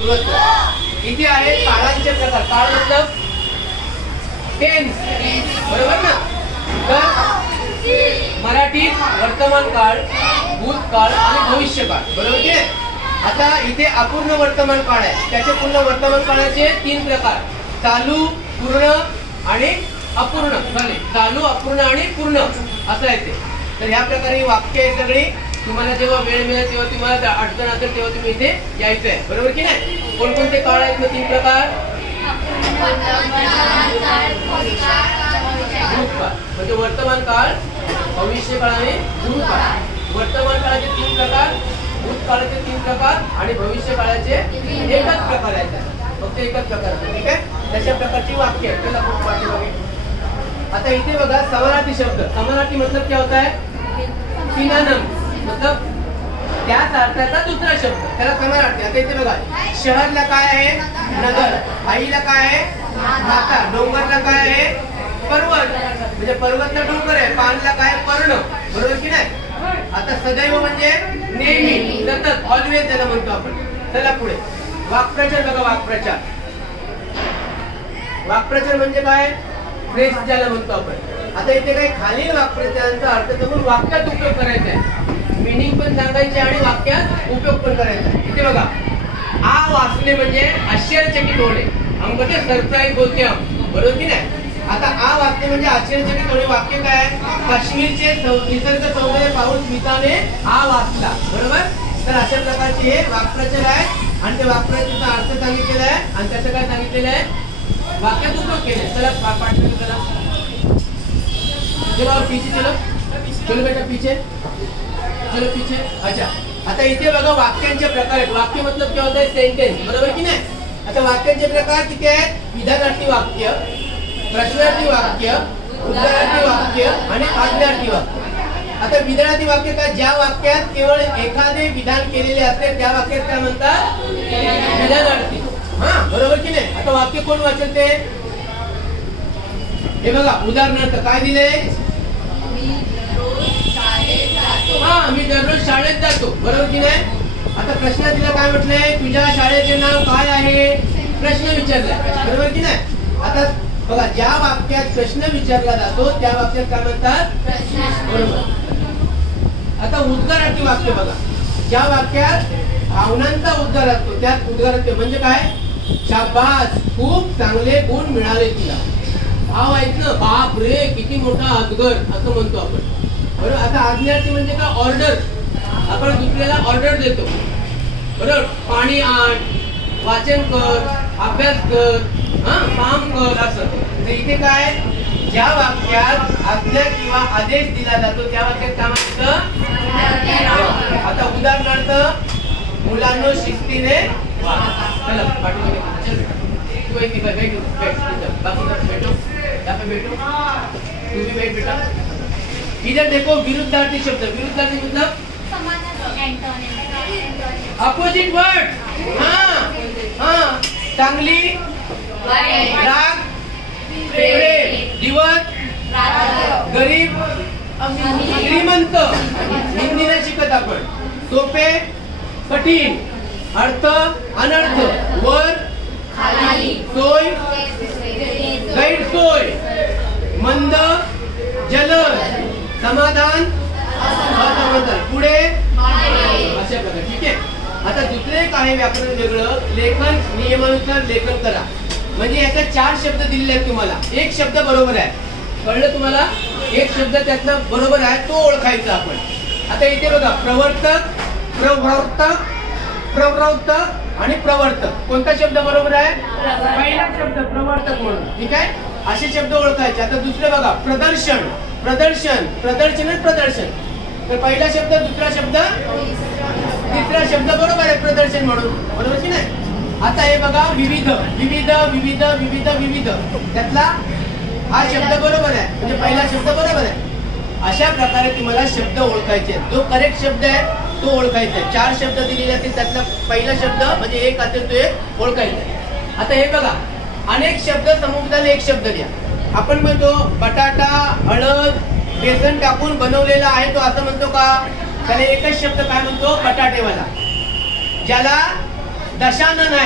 पूर्वत्र। इथे आहे काळांचे प्रकार। काळ मतलब टेन्स, बरोबर ना? तर मराठीत वर्तमान काळ, भूतकाळ आणि भविष्यकाळ, बरोबर की नाही? आता इथे अपूर्ण वर्तमान काळ आहे, त्याचे पूर्ण वर्तमान काळाचे 3 प्रकार, चालू, पूर्ण आणि अपूर्ण झाले। चालू, अपूर्ण आणि पूर्ण असं आहे ते। तर ह्या प्रकारे वाक्य आहे सगळी। तुम्हाला जेव्हा वेळ मिळेल तेव्हा तुम्हाला अडचण असेल तेव्हा तुम्ही इथे यायचं आहे, बरोबर की नाही? कोणकोणते काळ आहेत मग 3 प्रकार? भूतकाळ म्हणजे वर्तमान काळ, भविष्यकाळ आणि भूतकाळ। वर्तमान काळाचे 3 प्रकार, भूतकाळाचे 3 प्रकार आणि भविष्य काळाचे एकच प्रकार आहेत, फक्त एकच प्रकार, ठीक आहे? त्याच्या प्रकारची वाक्य आहेत, त्याला खूप पाठीमागे। आता इथे बघा समानार्थी शब्द। समानार्थी मतलब क्या होता है? सिनोनिम, मतलब त्याच अर्थाचा दुसरा शब्द, त्याला समानार्थी। आता इथे बघा शहरला काय आहे? नगर। आईला काय आहे? माता। डोंगरला काय आहे? पर्वत, म्हणजे पर्वतला डोंगर आहे। पानला काय? पर्ण, बरोबर की नाही? आता सदैव म्हणजे नेहमी, सतत, ऑलवेज ज्याला म्हणतो आपण। चला पुढे वाक्प्रचार बघा। वाक्प्रचार, वाक्प्रचार म्हणजे काय? फ्रेज ज्याला म्हणतो आपण। आता इथे काही खालील वाक्प्रचारांचा अर्थ समजून वाक्यात उपयोग करायचा आहे, मीनिंग पण सांगायचे आणि वाक्यात उपयोग पण करायचा आहे। इथे बघा आ वाचणे म्हणजे आश्चर्यचकित होणे, हम बोलते सरप्राईज बोलते हम, बरोबर की नाही? आता आ वाचणे म्हणजे आश्चर्यचकित होणे। वाक्य काय? काश्मीरचे निसर्ग सौंदर्य पाहून स्मिताने आ वाचला, बरोबर? तर अशा प्रकारचे हे वाक्प्रचार आहे आणि त्या वाक्प्रचाराचा अर्थ सांगितलेला आहे आणि त्याचं काय सांगितलेलं आहे? वाक्यात उपयोग केले। चला पाठ करू, चला चलो और पीछे चलो, चलो बेटा पीछे, चलो पीछे। अच्छा, आता इथे बघा वाक्यांचे प्रकार आहेत। वाक्य मतलब क्या होता है? सेंटेन्स, बरोबर की नाही? आता वाक्यांचे प्रकार किती आहेत? विधानार्थी वाक्य, प्रश्नार्थी वाक्य, उद्गारार्थी वाक्य आणि आज्ञार्थी वाक्य। आता विधानार्थी वाक्य काय? ज्या वाक्यात केवळ एखादे विधान केलेले असते त्या वाक्यात काय म्हणतात? विधानार्थी। हा, बरोबर की नाही? आता वाक्य कोण वाचेल ते? हे बघा उदाहरणार्थ काय दिले? हा, मी दररोज शाळेत जातो, बरोबर की नाही? आता प्रश्न दिला काय म्हटलंय? तुझ्या शाळेचे नाव काय आहे? प्रश्न विचारलाय, बरोबर की नाही? आता बघा ज्या वाक्यात प्रश्न विचारला जातो त्या वाक्यात काय म्हणतात? बरोबर। आता उद्गारार्थी वाक्य बघा, ज्या वाक्यात भावनांचा उद्गार असतो त्यात उद्गारार्थी म्हणजे काय? शाबास, खूप चांगले गुण मिळाले तुला। भाव आहेत ना, बाप रे किती मोठा अद्गर असं म्हणतो आपण, बरोबर? आता आज्ञार्थी म्हणजे काय? ऑर्डर, आपण दुसऱ्याला ऑर्डर देतो, बरोबर? पाणी आण, वाचन कर, अभ्यास कर, काम कर, असं। तर इथे काय? ज्या वाक्यात आज्ञा किंवा आदेश दिला जातो त्या वाक्यात काय म्हणतात? आता उदाहरणार्थ मुलांनो शिस्तीने वागा। चला पाठवून बाकी बैठो, यहाँ पे बैठो, तू भी बैठ बेटा। इधर देखो विरुद्धार्थी शब्द। विरुद्धार्थी मतलब अपोजिट वर्ड। हाँ हाँ, चांगली, राग, दिवस, गरीब, श्रीमंत। हिंदी नाही शिकत आपण। सोपे, कठीण, अर्थ, अनर्थ, वर, खाली, सोय, गैरसोय, मंद, जलद, समाधान, असमाधान, पुढे, अशा प्रकारे, ठीक आहे? आता दुसरे काही व्याकरण वेगळं, लेखन नियमानुसार लेखन करा, म्हणजे याच्यात 4 शब्द दिलेले आहेत तुम्हाला। एक शब्द बरोबर आहे, कळलं तुम्हाला? एक शब्द त्यातला बरोबर आहे तो ओळखायचा आपण। आता इथे बघा प्रवर्तक, प्रवृत्तक, प्रवृत्तक आणि प्रवर्तक। कोणता शब्द बरोबर आहे? पहिला शब्द प्रवर्तक म्हणून, ठीक आहे? असे शब्द ओळखायचे। आता दुसरे बघा प्रदर्शन, प्रदर्शन, प्रदर्शन आणि प्रदर्शन। तर पहिला शब्द, दुसरा शब्द, तिसरा शब्द बरोबर आहे प्रदर्शन म्हणून, बरोबर की नाही? आता हे बघा विविध, विविध, विविध, विविध, विविध, त्यातला हा शब्द बरोबर आहे, म्हणजे पहिला शब्द बरोबर आहे। अशा प्रकारे तुम्हाला शब्द ओळखायचे, जो करेक्ट शब्द आहे तो ओळखायचा आहे। 4 शब्द दिलेले असतील त्यातला पहिला शब्द म्हणजे एक असेल तो एक ओळखायचा। आता हे बघा अनेक शब्द समुदायाला एक शब्द द्या। आपण म्हणतो बटाटा, हळद, बेसन टाकून बनवलेला आहे तो असं म्हणतो का? त्याला एकच शब्द काय म्हणतो? बटाटेवाला। ज्याला दशानन आहे